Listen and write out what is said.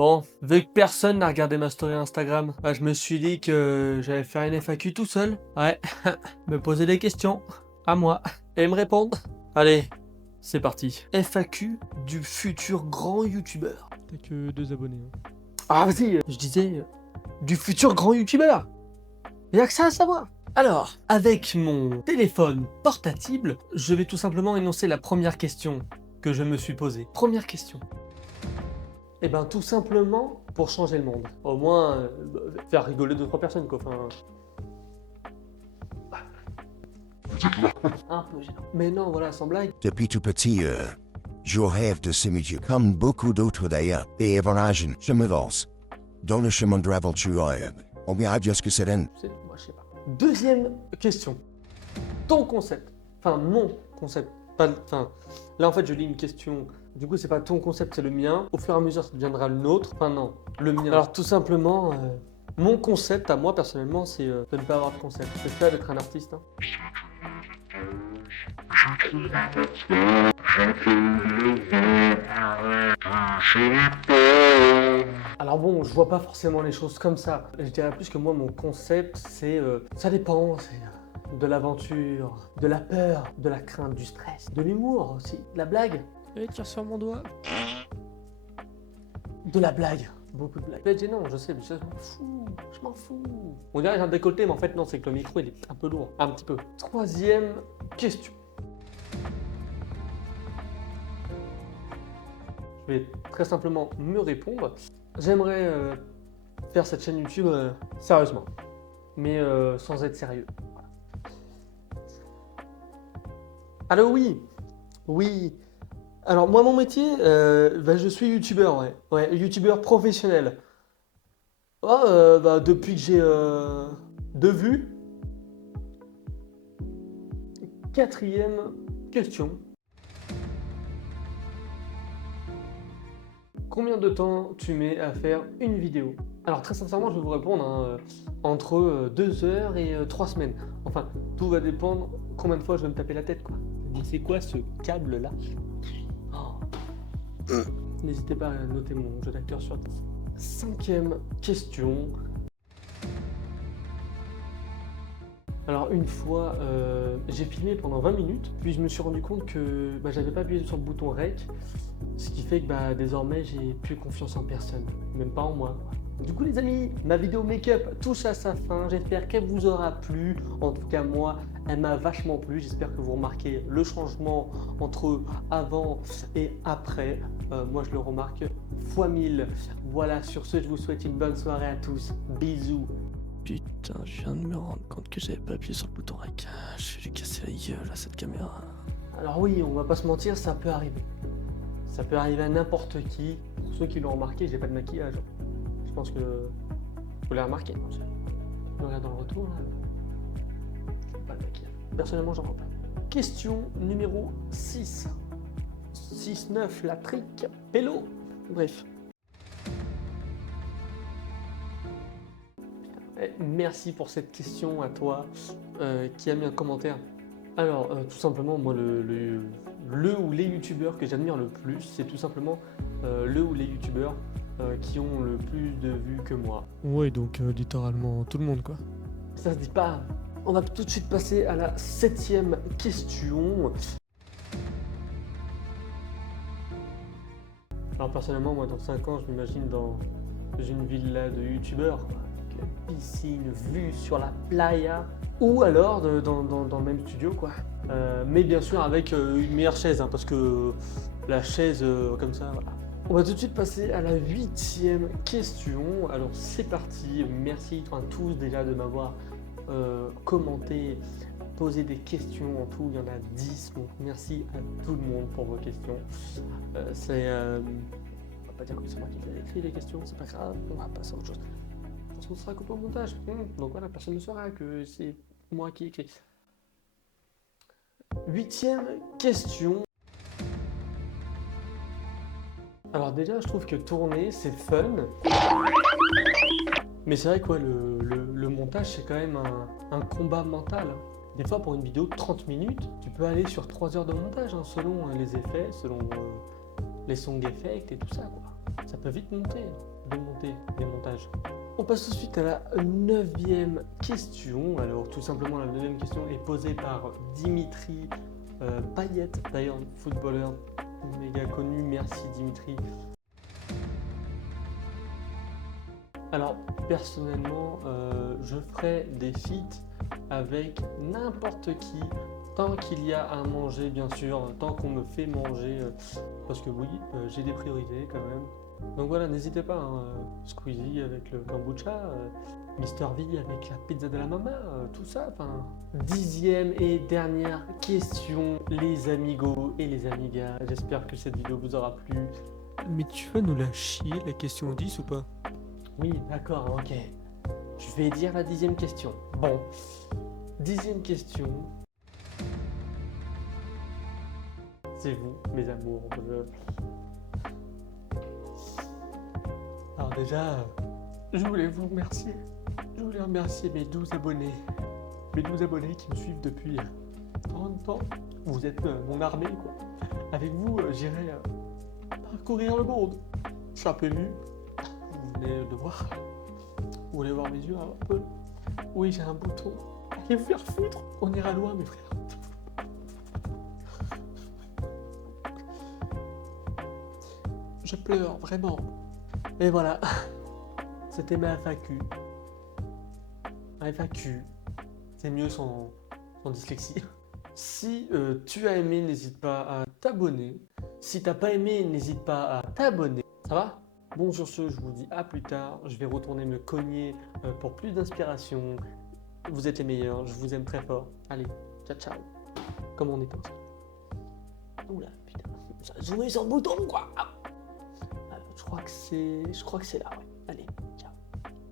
Bon, vu que personne n'a regardé ma story Instagram, bah, je me suis dit que j'allais faire une FAQ tout seul. Ouais, me poser des questions, à moi, et me répondre. Allez, c'est parti. FAQ du futur grand youtubeur. T'as que 2 abonnés. Hein. Ah vas-y, je disais, du futur grand youtubeur. Y'a que ça à savoir. Alors, avec mon téléphone portable, je vais tout simplement énoncer la première question que je me suis posée. Première question. Eh ben tout simplement pour changer le monde. Au moins, faire rigoler 2-3 personnes quoi. Enfin... Un peu gênant. Mais non, voilà, sans blague. Depuis tout petit, je rêve de ce métier comme beaucoup d'autres d'ailleurs. Et Everagine, je me lance dans le chemin de l'aventure. On verra jusque c'est Moi je sais pas. Deuxième question. Ton concept. Enfin, mon concept. Enfin, là en fait je lis une question. Du coup c'est pas ton concept, c'est le mien. Au fur et à mesure ça deviendra le nôtre. Enfin non, le mien. Alors tout simplement, mon concept à moi personnellement c'est de ne pas avoir de concept. C'est pas d'être un artiste. Hein. Alors bon, je vois pas forcément les choses comme ça. Je dirais plus que moi, mon concept, c'est... ça dépend, c'est de l'aventure, de la peur, de la crainte, du stress, de l'humour aussi, de la blague. Eh, tire sur mon doigt. De la blague. Beaucoup de blagues. C'est gênant, je sais, mais je m'en fous. Je m'en fous. On dirait que j'ai un décolleté, mais en fait non, c'est que le micro, il est un peu lourd. Un petit peu. Troisième question. Je vais très simplement me répondre. J'aimerais faire cette chaîne YouTube sérieusement, mais sans être sérieux. Voilà. Alors oui, oui. Alors moi mon métier, je suis youtubeur, ouais, youtubeur professionnel. Oh, depuis que j'ai 2 vues. Quatrième question. Combien de temps tu mets à faire une vidéo? Alors très sincèrement, je vais vous répondre entre 2 heures et 3 semaines. Enfin, tout va dépendre combien de fois je vais me taper la tête, quoi. Mais c'est quoi ce câble-là? Oh. N'hésitez pas à noter mon jeu d'acteur sur 10. Cinquième question. Alors une fois, j'ai filmé pendant 20 minutes, puis je me suis rendu compte que j'avais pas appuyé sur le bouton REC, ce qui fait que désormais j'ai plus confiance en personne, même pas en moi. Du coup les amis, ma vidéo make-up touche à sa fin, j'espère qu'elle vous aura plu. En tout cas moi, elle m'a vachement plu, j'espère que vous remarquez le changement entre avant et après. Moi je le remarque fois 1000. Voilà, sur ce je vous souhaite une bonne soirée à tous, bisous. Putain, je viens de me rendre compte que j'avais pas appuyé sur le bouton REC. Je vais lui casser la gueule à cette caméra. Alors oui, on va pas se mentir, ça peut arriver. Ça peut arriver à n'importe qui. Pour ceux qui l'ont remarqué, j'ai pas de maquillage. Je pense que vous l'avez remarqué. Je regarde dans le retour là. J'ai pas de maquillage. Personnellement, j'en vois pas. Question numéro 6. 6-9, la trique. Hello. Bref. Merci pour cette question à toi qui a mis un commentaire. Alors, tout simplement, moi, le ou les youtubeurs que j'admire le plus, c'est tout simplement le ou les youtubeurs qui ont le plus de vues que moi. Ouais, donc littéralement tout le monde quoi. Ça se dit pas. On va tout de suite passer à la 7e question. Alors personnellement, moi, dans 5 ans, je m'imagine dans une villa de youtubeurs, avec une piscine, vue sur la playa, ou alors dans le même studio, quoi. Mais bien sûr avec une meilleure chaise, hein, parce que la chaise comme ça, voilà. On va tout de suite passer à la 8e question. Alors c'est parti, merci à tous déjà de m'avoir commenté, posé des questions. En tout, il y en a 10, donc merci à tout le monde pour vos questions. On va pas dire que c'est moi qui ai écrit les questions, c'est pas grave, on va passer à autre chose. Parce qu'on sera coupé au montage, donc voilà, personne ne saura que c'est moi qui ai écrit. 8e question. Alors déjà, je trouve que tourner, c'est fun. Mais c'est vrai quoi, le montage, c'est quand même un combat mental. Des fois, pour une vidéo de 30 minutes, tu peux aller sur 3 heures de montage, hein, selon les effets, selon les song effects et tout ça, quoi. Ça peut vite monter, des montages. On passe tout de suite à la 9e question. Alors tout simplement la 9e question est posée par Dimitri Payet, d'ailleurs footballeur méga connu. Merci Dimitri. Alors personnellement, je ferai des feats avec n'importe qui, tant qu'il y a à manger bien sûr, tant qu'on me fait manger, parce que oui, j'ai des priorités quand même. Donc voilà, n'hésitez pas, hein, Squeezie avec le kombucha, Mister V avec la pizza de la maman, tout ça, enfin... 10e et dernière question, les amigos et les amigas, j'espère que cette vidéo vous aura plu. Mais tu vas nous la chier, la question 10 ou pas? Oui, d'accord, ok. Je vais dire la 10e question. Bon, 10e question. C'est vous, mes amours. Alors déjà, je voulais vous remercier. Je voulais remercier mes 12 abonnés. Mes 12 abonnés qui me suivent depuis 30 ans. Vous êtes mon armée, quoi. Avec vous, j'irai parcourir le monde. Je suis un peu ému. Vous venez de voir. Vous voulez voir mes yeux un peu? Oui, j'ai un bouton. Allez vous faire foutre. On ira loin, mes frères. Je pleure, vraiment. Et voilà. C'était ma FAQ. Ma FAQ. C'est mieux sans dyslexie. Si tu as aimé, n'hésite pas à t'abonner. Si t'as pas aimé, n'hésite pas à t'abonner. Ça va? Bon, sur ce, je vous dis à plus tard. Je vais retourner me cogner pour plus d'inspiration. Vous êtes les meilleurs, je vous aime très fort. Allez, ciao ciao. Comme on est parti. Oula, putain. Ça a zoomé sur le bouton, quoi. Je crois que c'est là, ouais.